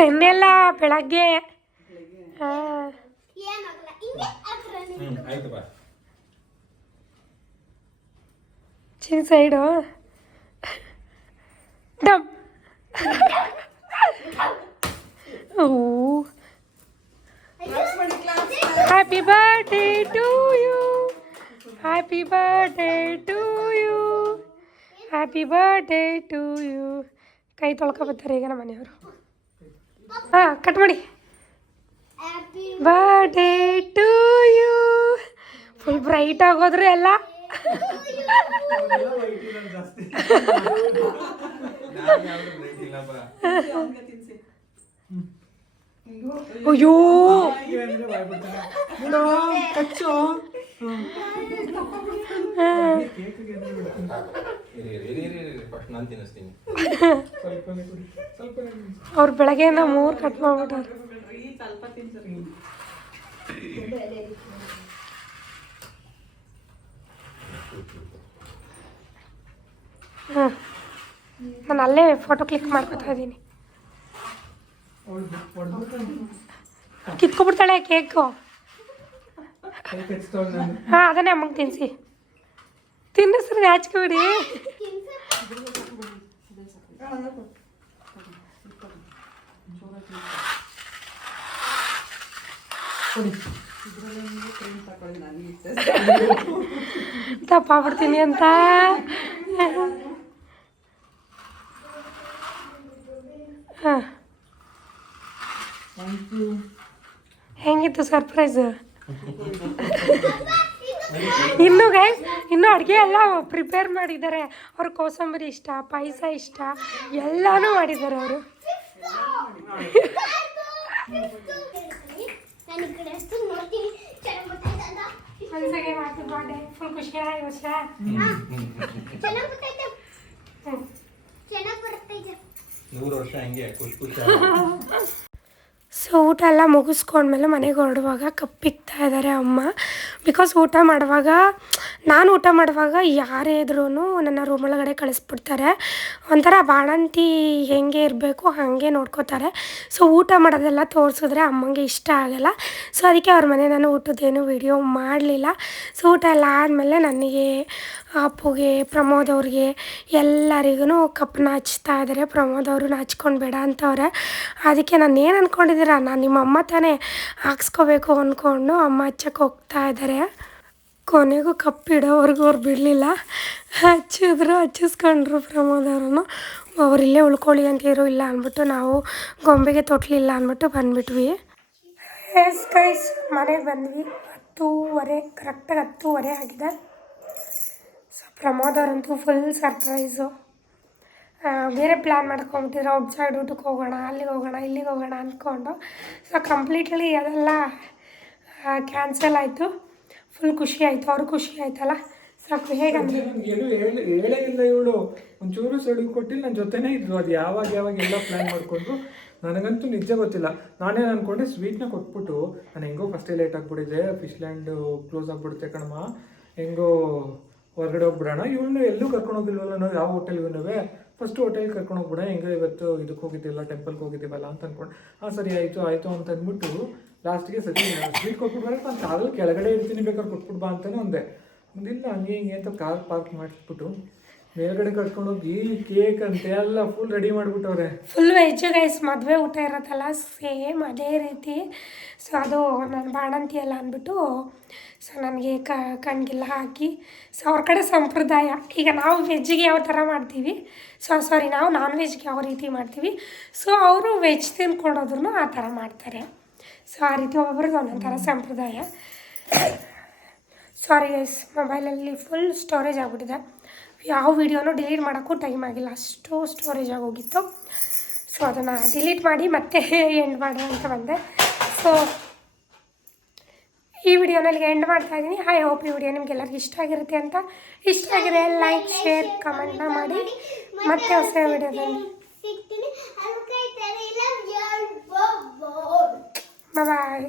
ನಿನ್ನೆಲ್ಲ ಬೆಳಗ್ಗೆ ಹಾಂ ಏನಾಗಲ್ಲ ಹಿಂಗೆ ಹತ್ರ ಚಿನ್ ಸೈಡು ಡಮ್ ಓ happy birthday to you happy birthday to you happy birthday to you ಕೈ ತೊಳ್ಕೊಬತ್ತಾರೆ ಈಗ ನಮ್ಮ ಮನೆಯವರು ಹಾಂ ಕಟ್ ಮಾಡಿ happy birthday to you full bright ಆಗೋದ್ರೆ ಎಲ್ಲ ಅಯ್ಯೋ ಏನಂದ್ರೆ ಬಾಯ್ಬಿಡ್ತಾನೆ ಬಿಡೋ ಕಚ್ಚು ಕೇಕಿಗೆ ಅಂದ್ರೆ ಬಿಡ್ತೀನಿ ನಾನು ತಿನ್ನಿಸ್ತೀನಿ ಸ್ವಲ್ಪನೇ ಕುಡಿ ಸ್ವಲ್ಪನೇ ಕುಡಿ. ಅವ್ರು ಬೆಳಗ್ಗೆಯಿಂದ ಮೂರು ಕಟ್ ಮಾಡ್ಬಿಟ್ಟಾರೆ ಹಾಂ ನಾನು ಅಲ್ಲೇ ಫೋಟೋ ಕ್ಲಿಕ್ ಮಾಡ್ಕೊತಾ ಇದ್ದೀನಿ. ಕಿತ್ಕೊಬಿಡ್ತಾಳೆ ಕೇಕು ಹಾಂ, ಅದನ್ನೇ ಅಮ್ಮಗೆ ತಿನ್ನಿಸಿ ತಿನ್ನಿಸ್ರಿ ಹಚ್ಕೊಬಿಡಿ ತಪ್ಪಾಗ್ಬಿಡ್ತೀನಿ ಬಿಡ್ತೀನಿ ಅಂತ ಹಾಂ ಥ್ಯಾಂಕ್ ಯು ಹೆಂಗಿತ್ತು ಸರ್ಪ್ರೈಸ್. ಇನ್ನು ಗೈಸ್ ಇನ್ನು ಅಡುಗೆ ಎಲ್ಲ ಪ್ರಿಪೇರ್ ಮಾಡಿದ್ದಾರೆ. ಅವ್ರ ಕೋಸಂಬರಿ ಇಷ್ಟ ಪಾಯಸ ಇಷ್ಟ ಎಲ್ಲನೂ ಮಾಡಿದ್ದಾರೆ ಅವರು. ಫುಲ್ ಖುಷಿಯಾಗಿ ವರ್ಷ ನೂರು ವರ್ಷ ಹಂಗೆ ಖುಷಿ ಖುಷಿ ಸೊ ಊಟ ಎಲ್ಲ ಮುಗಿಸ್ಕೊಂಡ್ಮೇಲೆ ಮನೆಗೆ ಹೊರಡುವಾಗ ಕಪ್ಪಿಕ್ತಾ ಇದ್ದಾರೆ ಅಮ್ಮ. ಬಿಕಾಸ್ ಊಟ ಮಾಡುವಾಗ, ನಾನು ಊಟ ಮಾಡುವಾಗ ಯಾರೇ ಇದ್ರೂ ನನ್ನ ರೂಮ್ ಒಳಗಡೆ ಕಳಿಸ್ಬಿಡ್ತಾರೆ. ಒಂಥರ ಬಾಣಂತಿ ಹೆಂಗೆ ಇರಬೇಕು ಹಾಗೆ ನೋಡ್ಕೋತಾರೆ. ಸೊ ಊಟ ಮಾಡೋದೆಲ್ಲ ತೋರಿಸಿದ್ರೆ ಅಮ್ಮಂಗೆ ಇಷ್ಟ ಆಗಲ್ಲ. ಸೊ ಅದಕ್ಕೆ ಅವ್ರ ಮನೆ ನಾನು ಊಟದ್ದೇನು ವಿಡಿಯೋ ಮಾಡಲಿಲ್ಲ. ಸೊ ಊಟ ಎಲ್ಲ ಆದಮೇಲೆ ನನಗೆ ಅಪ್ಪುಗೆ, ಪ್ರಮೋದ್ ಅವ್ರಿಗೆ ಎಲ್ಲರಿಗೂ ಕಪ್ಪು ನಾಚ್ತಾ ಇದ್ದಾರೆ ಪ್ರಮೋದ್ ಅವರು ನಾಚ್ಕೊಂಡು ಬೇಡ ಅಂತವ್ರೆ. ಅದಕ್ಕೆ ನಾನು ಏನು ಅಂದ್ಕೊಂಡಿದ್ದೀರಾ ನಾನು ನಿಮ್ಮ ಅಮ್ಮ ತಾನೇ ಹಾಕ್ಸ್ಕೋಬೇಕು ಅಂದ್ಕೊಂಡು ಅಮ್ಮ ಹಚ್ಚಕ್ಕೆ ಹೋಗ್ತಾ ಇದ್ದಾರೆ ಕೊನೆಗೂ ಕಪ್ ಇಡೋವರೆಗೂ ಅವ್ರು ಬಿಡಲಿಲ್ಲ. ಹಚ್ಚಿದ್ರು, ಹಚ್ಚಿಸ್ಕೊಂಡ್ರು ಪ್ರಮೋದ್ ಅವ್ರನ್ನು ಅವರಿಲ್ಲೇ ಉಳ್ಕೊಳ್ಳಿ ಅಂತ ಇರೋ, ಇಲ್ಲ ಅಂದ್ಬಿಟ್ಟು ನಾವು ಗೊಂಬೆಗೆ ತೊಟ್ಲಿಲ್ಲ ಅಂದ್ಬಿಟ್ಟು ಬಂದ್ಬಿಟ್ವಿ. ಎಸ್ ಕೈಸ್ ಮನೆಗೆ ಬಂದ್ವಿ. ಹತ್ತೂವರೆ ಕರೆಕ್ಟಾಗಿ ಹತ್ತೂವರೆ ಆಗಿದೆ. ಸೊ ಪ್ರಮೋದ್ ಅವರಂತೂ ಫುಲ್ ಸರ್ಪ್ರೈಸು ಬೇರೆ ಪ್ಲ್ಯಾನ್ ಮಾಡ್ಕೊಂಬಿಟ್ಟಿದ್ರು. ಔಟ್ಸೈಡ್ ಊಟಕ್ಕೆ ಹೋಗೋಣ ಅಲ್ಲಿಗೆ ಹೋಗೋಣ ಇಲ್ಲಿಗೆ ಹೋಗೋಣ ಅಂದ್ಕೊಂಡು ಸೊ ಕಂಪ್ಲೀಟ್ಲಿ ಅದೆಲ್ಲ ಕ್ಯಾನ್ಸಲ್ ಆಯಿತು. ಫುಲ್ ಖುಷಿ ಆಯಿತು. ಅವ್ರಿಗೆ ಖುಷಿ ಆಯ್ತಲ್ಲ? ಸೊ ಹೇಗಂದ್ರೆ ಏನು ಹೇಳಿ ಇಲ್ಲ ಇವಳು. ಒಂಚೂರು ಸೆಡು ಕೊಟ್ಟಿಲ್ಲ ನನ್ನ ಜೊತೆನೇ ಇದ್ರು. ಅದು ಯಾವಾಗ ಯಾವಾಗ ಎಲ್ಲ ಪ್ಲ್ಯಾನ್ ಮಾಡಿಕೊಂಡು ನನಗಂತೂ ನಿಜ ಗೊತ್ತಿಲ್ಲ. ನಾನೇನು ಅನ್ಕೊಂಡೆ ಸ್ವೀಟ್ನ ಕೊಟ್ಬಿಟ್ಟು ನಾನು ಹೆಂಗೋ ಫಸ್ಟೇ ಲೇಟ್ ಆಗಿಬಿಟ್ಟಿದ್ದೆ ಫಿಶ್ ಲ್ಯಾಂಡು ಕ್ಲೋಸ್ ಆಗಿಬಿಡುತ್ತೆ ಕಣಮ್ಮ. ಹೆಂಗೋ ಹೊರಗಡೆ ಹೋಗ್ಬಿಡೋಣ. ಇವಳನ್ನ ಎಲ್ಲೂ ಕರ್ಕೊಂಡು ಹೋಗಿಲ್ವಲ್ಲ, ನಾವು ಯಾವ ಹೋಟೆಲ್ಗೂ ಫಸ್ಟ್ ಕರ್ಕೊಂಡು ಹೋಗ್ಬಿಡ ಹೆಂಗ ಇವತ್ತು ಇದಕ್ಕೆ ಹೋಗಿದ್ದಿಲ್ಲ ಟೆಂಪಲ್ಗೆ ಹೋಗಿದ್ದೀವಲ್ಲ ಅಂತ ಅಂದ್ಕೊಂಡು ಹಾಂ, ಸರಿ, ಆಯಿತು ಆಯಿತು ಅಂತ ಅಂದ್ಬಿಟ್ಟು ಲಾಸ್ಟಿಗೆ ಸರಿ ಸ್ವೀಟ್ ಕೊಟ್ಬಿಟ್ಟು ನಾನು ಕಾರಲ್ಲಿ ಕೆಳಗಡೆ ಇರ್ತೀನಿ, ಬೇಕಾದ್ರೆ ಕೊಟ್ಬಿಟ್ಟು ಬಾ ಅಂತಲೇ ಒಂದೇ ಒಂದಿಲ್ಲ, ಹಂಗೆ ಹಿಂಗೆ ಅಂತ ಕಾರ್ ಪಾರ್ಕ್ ಮಾಡಿಸ್ಬಿಟ್ಟು ಮೇಲ್ಗಡೆ ಕರ್ಕೊಂಡೋಗಿ ಕೇಕ್ ಅಂತೆ, ಎಲ್ಲ ಫುಲ್ ರೆಡಿ ಮಾಡಿಬಿಟ್ಟವ್ರೆ. ಫುಲ್ ವೆಜ್ ಗೈಸ್ ಮದುವೆ ಊಟ ಇರತ್ತಲ್ಲ ಸೇಮ್ ಅದೇ ರೀತಿ. ಸೊ ಅದು ನಾನು ಬಾಣಂತಿ ಅಲ್ಲ ಅಂದ್ಬಿಟ್ಟು ಸೊ ನನಗೆ ಕಣ್ಗೆಲ್ಲ ಹಾಕಿ ಸೊ ಅವ್ರ ಕಡೆ ಸಂಪ್ರದಾಯ. ಈಗ ನಾವು ವೆಜ್ಜಿಗೆ ಯಾವ ಥರ ಮಾಡ್ತೀವಿ? ಸೊ ಸಾರಿ ನಾವು ನಾನ್ ವೆಜ್ಗೆ ಯಾವ ರೀತಿ ಮಾಡ್ತೀವಿ? ಸೊ ಅವರು ವೆಜ್ ತಿನ್ಕೊಂಡೋದ್ರು ಆ ಥರ ಮಾಡ್ತಾರೆ. ಸೊ ಆ ರೀತಿ ಒಬ್ಬೊಬ್ರದ್ದು ಒಂದೊಂದು ಥರ ಸಂಪ್ರದಾಯ. ಸಾರಿ ಗೈಸ್ ಮೊಬೈಲಲ್ಲಿ ಫುಲ್ ಸ್ಟೋರೇಜ್ ಆಗಿಬಿಟ್ಟಿದೆ. ಯಾವ ವೀಡಿಯೋನೂ ಡಿಲೀಟ್ ಮಾಡೋಕ್ಕೂ ಟೈಮ್ ಆಗಿಲ್ಲ. ಅಷ್ಟು ಸ್ಟೋರೇಜ್ ಆಗೋಗಿತ್ತು ಸೊ ಅದನ್ನು ಡಿಲೀಟ್ ಮಾಡಿ ಮತ್ತೆ ಎಂಡ್ ಮಾಡೋಣ ಅಂತ ಬಂದೆ. ಸೊ ಈ ವಿಡಿಯೋನಲ್ಲಿ ಎಂಡ್ ಮಾಡ್ತಾ ಇದ್ದೀನಿ. ಐ ಹೋಪ್ ಈ ವಿಡಿಯೋ ನಿಮ್ಗೆಲ್ಲರಿಗೂ ಇಷ್ಟ ಆಗಿರುತ್ತೆ ಅಂತ. ಇಷ್ಟ ಆಗಿದೆ ಲೈಕ್ ಶೇರ್ ಕಮೆಂಟ್ನ ಮಾಡಿ. ಮತ್ತೆ ಹೊಸ ವಿಡಿಯೋದಲ್ಲಿ ಬಾಯ್